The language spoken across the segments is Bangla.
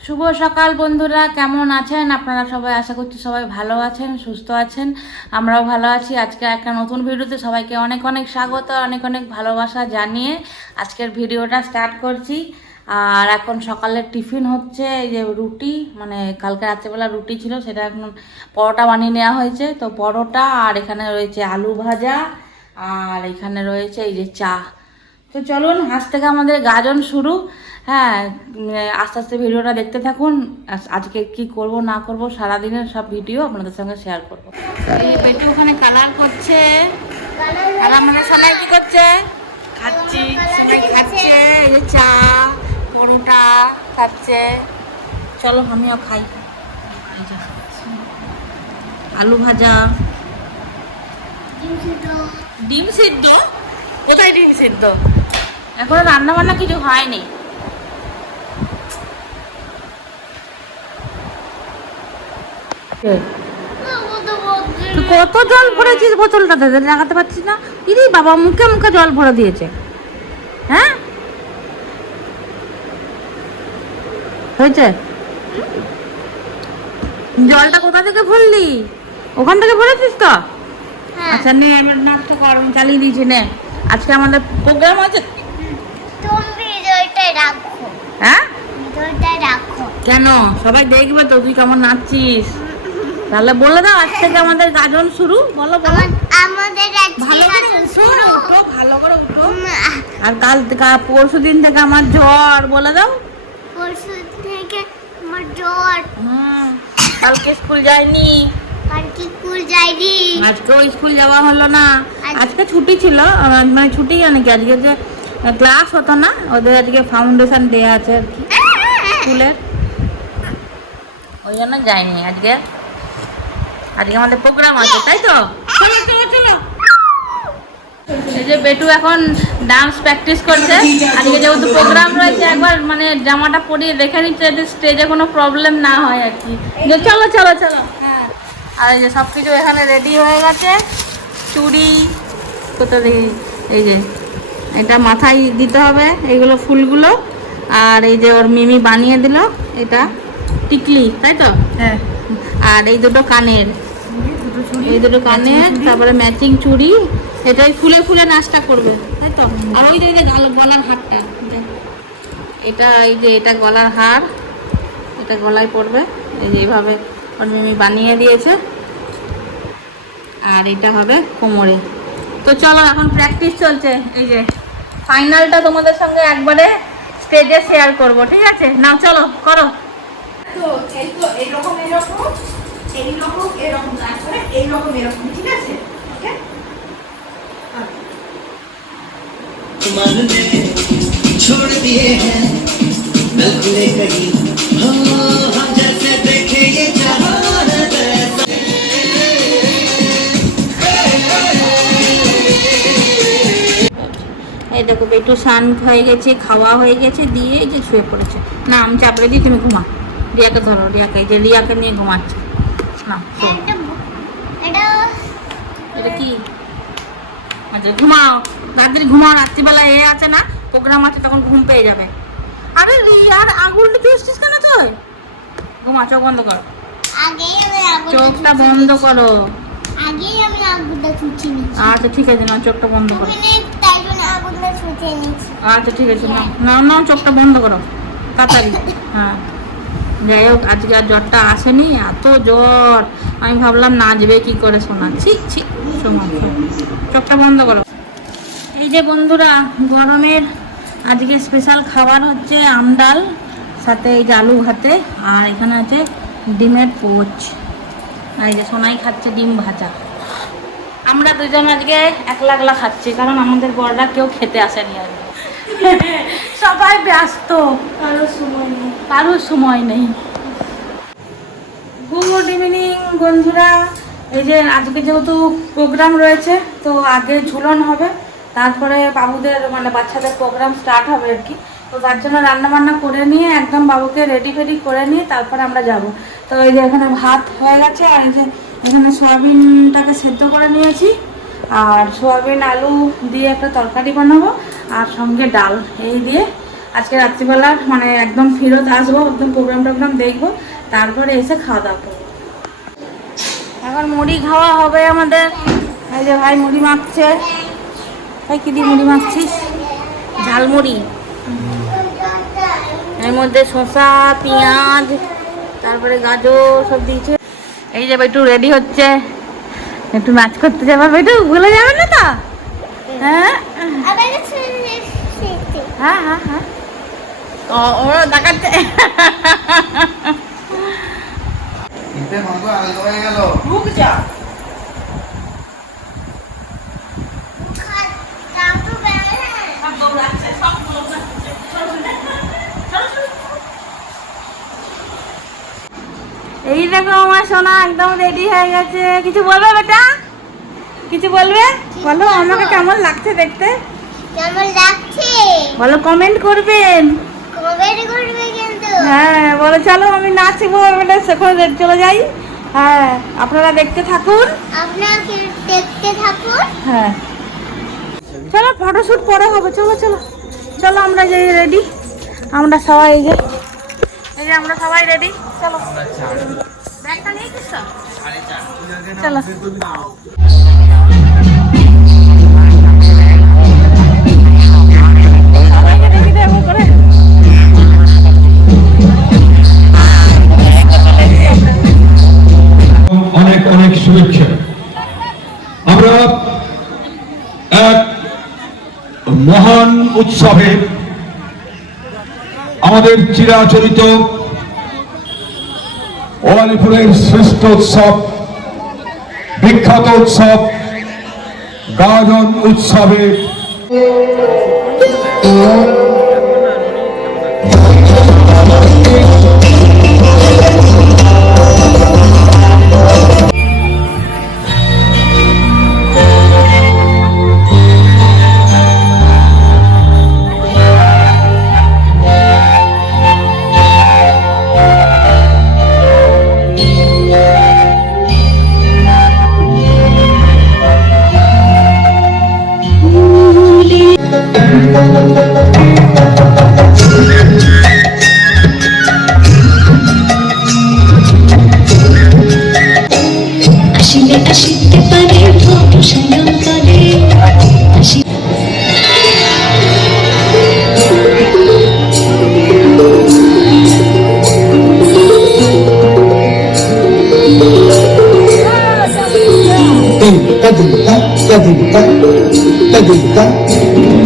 শুভ সকাল বন্ধুরা, কেমন আছেন? আপনারা সবাই আশা করছি সবাই ভালো আছেন, সুস্থ আছেন, আমরাও ভালো আছি। আজকে একটা নতুন ভিডিওতে সবাইকে অনেক অনেক স্বাগত, অনেক অনেক ভালোবাসা জানিয়ে আজকের ভিডিওটা স্টার্ট করছি। আর এখন সকালের টিফিন হচ্ছে, এই যে রুটি মানে কালকে রাত্রেবেলা রুটি ছিল, সেটা এখন পরোটা বানিয়ে নেওয়া হয়েছে। তো পরোটা আর এখানে রয়েছে আলু ভাজা, আর এখানে রয়েছে এই যে চা। তো চলুন, আজ থেকে আমাদের গাজন শুরু। হ্যাঁ আস্তে আস্তে ভিডিওটা দেখতে থাকুন। আজকে কি করব, না করব, সারাদিনের সব ভিডিও আপনাদের সঙ্গে শেয়ার করব। এই পেটু ওখানে কালার করছে। আর আমাদের সবাই কি করছে? খাচ্ছি, সবাই খাচ্ছে, এই চা, পরোটা খাচ্ছে। চলো, আমিও খাই। আলু ভাজা। ডিম সিদ্ধ? কোথায় ডিম সিদ্ধ? এখনও রান্না বান্না কিছু হয়নি। কত জল ভরেছিস বোতলটাতে লাগাতে পারছিস না? বাবা মুখে মুখে জল ভরে দিয়েছে। হ্যাঁ? হয়েছে? জলটা কোথা থেকে ভরলি? ওখান থেকে ভরেছিস তো? আচ্ছা নে আমার নাচটা কর আমি চালিয়ে দিয়েছি নে। আজকে আমাদের প্রোগ্রাম আছে? তুমি ভিডিওটা রাখো। হ্যাঁ? ভিডিওটা রাখো। কেন? সবাই দেখবে তো তুই কেমন নাচছিস। তাহলে বলে দাও আজ থেকে আমাদের গাজন শুরু। বলো বলো। আমাদের ভালো করে শুরু। উঠো ভালো করে উঠো। আর কাল পরশু দিন থেকে আমার জ্বর বলে দাও। পরশু থেকে আমার জ্বর। কালকে স্কুল যাইনি। কালকে স্কুল যাইনি। আজকেও স্কুল যাওয়া হলো না। আজকে ছুটি ছিল মানে ছুটি আজকে যে ক্লাস হতো না ওদের আজকে ফাউন্ডেশন ডে আছে আর কি স্কুলের। ওই জন্য যাইনি আজকে। আজকে আমাদের প্রোগ্রাম আছে তাই তো? চলো চলো চলো। এই যে বেটু এখন ডান্স প্র্যাকটিস করছে। আজকে যেহেতু প্রোগ্রাম রয়েছে একবার মানে জামাটা পরিয়ে দেখে নিচ্ছে যাতে স্টেজে কোনো প্রবলেম না হয় আর কি। যে চলো চলো চলো। হ্যাঁ। আর এই যে সব কিছু এখানে রেডি হয়ে গেছে। চুড়ি কোথা দেখি এই যে এটা মাথায় দিতে হবে এইগুলো ফুলগুলো। আর এই যে ওর মিমি বানিয়ে দিল এটা টিকলি তাই তো? হ্যাঁ। আর এই দুটো কানের। এই দুটো কানের, তারপরে ম্যাচিং চুড়ি, এটাই ফুলে ফুলে নাচটা করবে, তাই তো? আর ওই যে গলার হারটা এটা। এই যে, এটা গলার হার, এটা গলায় পড়বে। এই যে এইভাবে ওর মিমি বানিয়ে দিয়েছে। আর এটা হবে কোমরে। তো চলো, এখন প্র্যাকটিস চলছে। এই যে ফাইনালটা তোমাদের সঙ্গে একবারে স্টেজে শেয়ার করব, ঠিক আছে? নাও, চলো, করো। তো এরকম এরকম এইরকম এরকম তারপরে এইরকম এরকম ঠিক আছে ওকে मन ने छोड़ दिए हैं दिल खुले कहीं हो हम जैसे देखे ये जहान वैसा এই দেখো একটু স্নান হয়ে গেছে খাওয়া হয়ে গেছে দিয়ে এই যে শুয়ে পড়েছে না আমি চাপড়ে দিই তুমি ঘুমা রিয়াকে ধরো রিয়াকে এই যে রিয়াকে নিয়ে ঘুমাচ্ছে না এটা এটা কি আচ্ছা ঘুমাও রাত্রি ঘুমাও রাত্রিবেলা এ আছে না প্রোগ্রাম আছে তখন ঘুম পেয়ে যাবে আরে রিয়ার আঙুলটা চুষছিস কেন তুই ঘুমা চোখ বন্ধ কর চোখটা বন্ধ করো আগেই আমি আগুনটা ছুঁচি নিচ্ছি আচ্ছা ঠিক আছে না চোখটা বন্ধ করো তাই জন্য আগুনটা ছুঁচে নিচ্ছি আচ্ছা ঠিক আছে না না না চোখটা বন্ধ করো তাড়াতাড়ি হ্যাঁ যাই হোক আজকে আর জ্বরটা আসেনি, এত জ্বর। আমি ভাবলাম, না নাচবে কি করে শোনা ছি ছি, শোনা। চোখটা বন্ধ করো। এই যে বন্ধুরা, গরমের আজকে স্পেশাল খাবার হচ্ছে আমডাল সাথে এই যে আলু ভাতে, আর এখানে আছে ডিমের পোচ। আর এই যে সোনাই খাচ্ছে ডিম ভাজা। আমরা দুজন আজকে একলা একলা খাচ্ছি, কারণ আমাদের বড়রা কেউ খেতে আসেনি আজকে। সবাই ব্যস্ত। কারও সময় নেই। কারোর সময় নেই। গুড ইভিনিং বন্ধুরা। এই যে আজকে যেহেতু প্রোগ্রাম রয়েছে তো আগে ঝুলন হবে। তারপরে বাবুদের মানে বাচ্চাদের প্রোগ্রাম স্টার্ট হবে আর কি। তো তার জন্য রান্না বান্না করে নিয়ে একদম বাবুকে রেডি ফেডি করে নিয়ে তারপরে আমরা যাব। তো এই যে এখানে ভাত হয়ে গেছে আর এই যে এখানে সয়াবিনটাকে সেদ্ধ করে নিয়েছি। আর সয়াবিন আলু দিয়ে একটা তরকারি বানাবো। আর সঙ্গে ডাল এই দিয়ে আজকে রাত্রিবেলা মানে একদম ফেরত আসব, একদম প্রোগ্রাম টোগ্রাম দেখব, তারপরে এসে খাওয়া দাওয়া করব। এখন মুড়ি খাওয়া হবে আমাদের। এই যে ভাই মুড়ি মাখছে। ভাই কি দিয়ে মুড়ি মাখছিস? ঝালমুড়ি এর মধ্যে শসা, পেঁয়াজ, তারপরে গাজর সব দিয়েছে। এই যে একটু রেডি হচ্ছে। একটু ম্যাচ করতে যাবার একটু ভুলে যাবে না তো? হ্যাঁ? হ্যাঁ হ্যাঁ হ্যাঁ। ও ওরা দেখাচ্ছে হয়ে রুক যা। এই দেখো আমার সোনা একদম রেডি হয়ে গেছে। কিছু বলবে বেটা? কিছু বলবে? বলো আমাকে কেমন লাগছে দেখতে? কেমন লাগছে? বলো কমেন্ট করবেন। কমেন্ট করবে কিন্তু। হ্যাঁ বলো চলো আমি নাচবো এবারে সেখানে চলে যাই। হ্যাঁ আপনারা দেখতে থাকুন। আপনাকে দেখতে থাকুন? হ্যাঁ। চলো ফটোশ্যুট পরে হবে চলো চলো। চলো আমরা যাই রেডি আমরা সবাই এই যে এই যে আমরা সবাই রেডি চলো। চলো। অনেক অনেক এক মহান উৎসবে আমাদের চিরাচরিত ওয়ালিপুরের শ্রেষ্ঠ উৎসব বিখ্যাত উৎসব গাজন উৎসবে। 来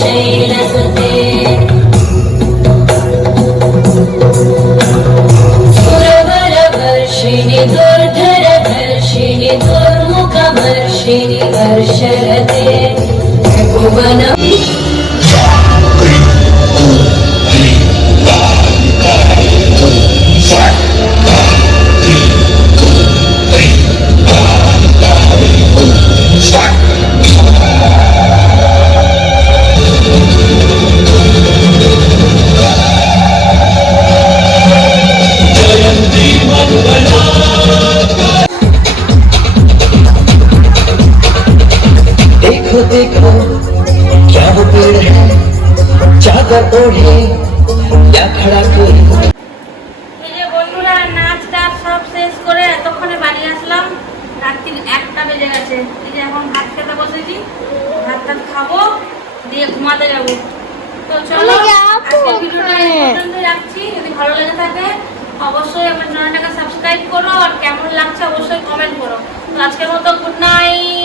शैलसुते सुरवरवर्षिणि दुर्धरधर्षिणि दुर्मुखवर्षिणि वर्षरते করে খাব দিয়ে ঘুমাতে যাব। তো চলো রাখছি। যদি ভালো লেগে থাকে অবশ্যই আমার চ্যানেলটাকে সাবস্ক্রাইব করো। আর কেমন লাগছে অবশ্যই কমেন্ট করো। তো আজকের মতো গুড নাইট